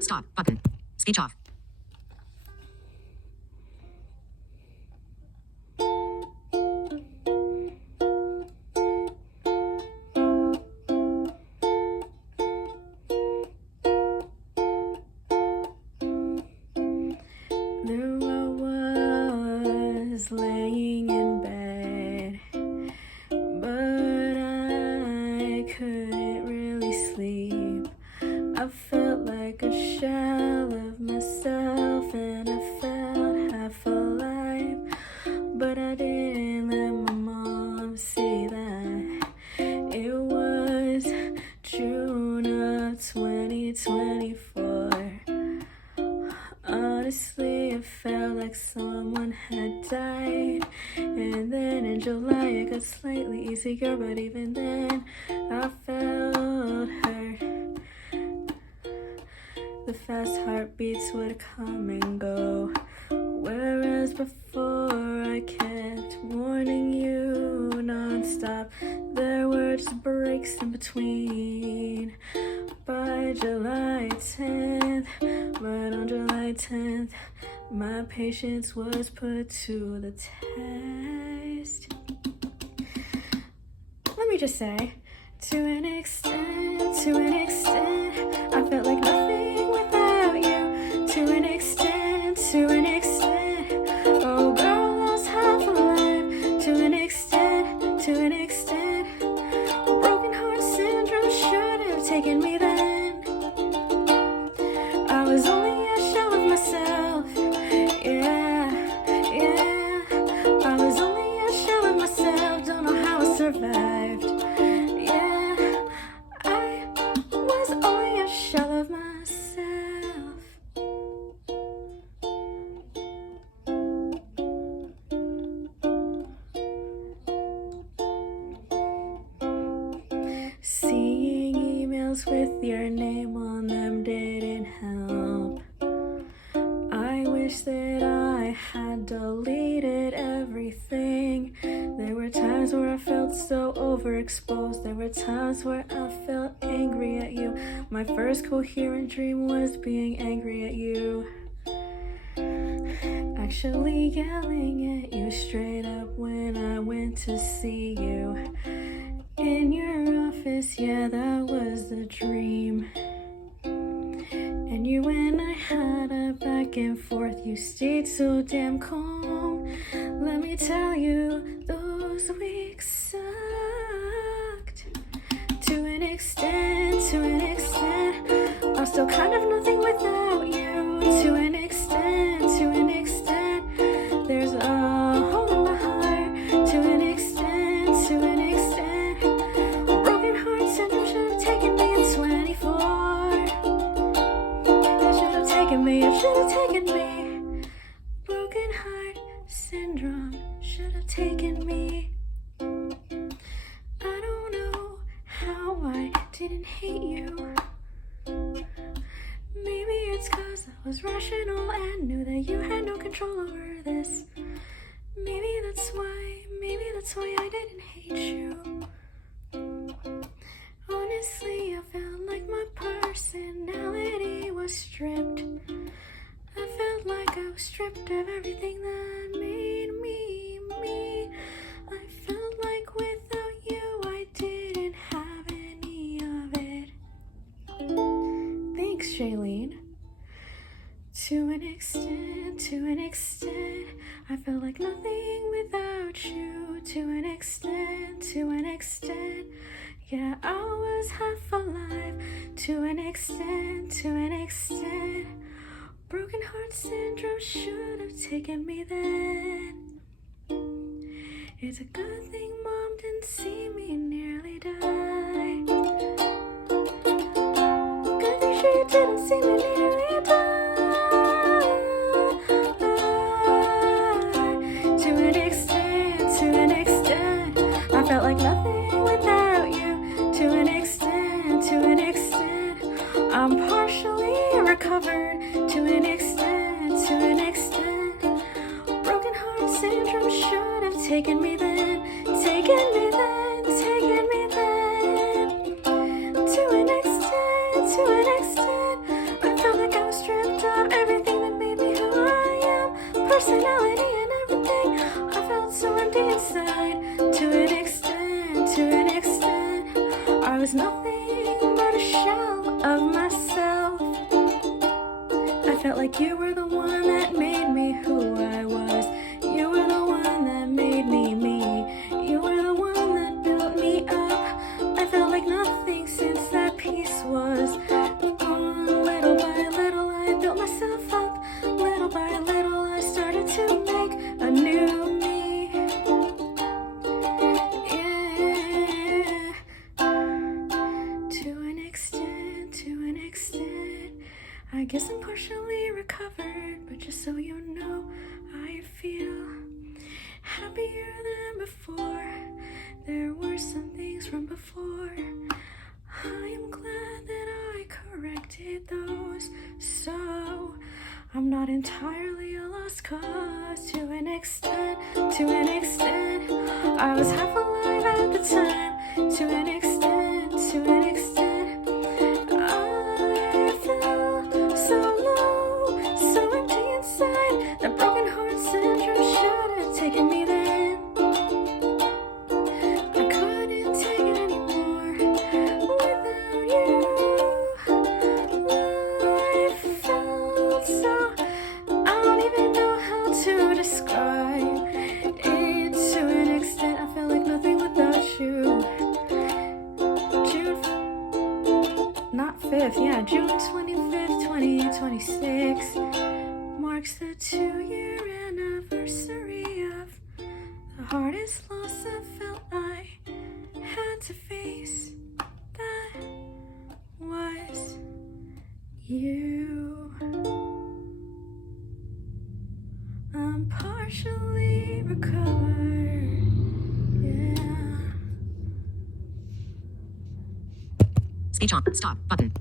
Stop button. Speech off. There I was laying in bed, but I couldn't really sleep. I felt like a shell of myself, and I felt half alive, but I didn't let my mom see that. It was June of 2024. Honestly, it felt like someone had died. And then in July it got slightly easier, but even then I felt hurt. The fast heartbeats would come and go, whereas before I kept warning you non-stop. There were just breaks in between. By July 10th, but on July 10th, my patience was put to the test. Let me just say, to an extent, I felt like nothing without you. To an extent, oh girl, I was half alive. To an extent, broken heart syndrome should have taken me then. I was only a shell of myself, yeah. I was only a shell of myself, don't know how I survived, yeah. I was only a shell of myself. Seeing emails with your name on them didn't help. I wish that I had deleted everything. There were times where I felt so overexposed. There were times where I felt angry at you. My first coherent dream was being angry at you. Actually yelling at you straight up when I went to see you in your office, yeah, that was the dream. And you and I had a back and forth, you stayed so damn calm. Let me tell you, those weeks sucked. To an extent, I'm still kind of nothing without you. To an extent, there's a hole in my heart. To an extent, broken heart syndrome should have taken me at 24. It should have taken me. Broken heart syndrome should have taken me. I don't know how I didn't hate you. Maybe it's 'cause I was rational and knew that you had no control over this. Maybe that's why I didn't hate you. Honestly, I felt like my personality was stripped. I felt like I was stripped of everything that made me me. I felt like without you I didn't have any of it. Thanks, Shailene. To an extent, I felt like nothing without you. To an extent, yeah, I was half alive. To an extent, broken heart syndrome should have taken me then. It's a good thing Mom didn't see me nearly die. Good thing she didn't see me nearly die. To an extent, I felt like nothing without you. To an extent, I'm partially recovered. To an extent, broken heart syndrome should have taken me then. To an extent, I felt like was nothing but a shell of myself. I felt like you were the one that made me who I was. You were the one that made me me. You were the one that built me up. I felt like nothing since that piece was gone. Little by little I built myself up. Little by little I started to make a new me. Yeah. To an extent, I guess I'm partially recovered, but just so you know, I feel happier than before. There were some things from before. I am glad that I corrected those, so I'm not entirely a lost cause. To an extent, I was half alive at the time. To an extent, I felt so low, so empty inside. That broken heart syndrome should have taken me then. I couldn't take it anymore without you. Life felt so, I don't even know how to describe it. To an extent, I felt like nothing without you. June 25th, 2026 marks the 2-year anniversary of the hardest loss I felt I had to face. That was you. I'm partially recovered, yeah. Speech on. Stop button.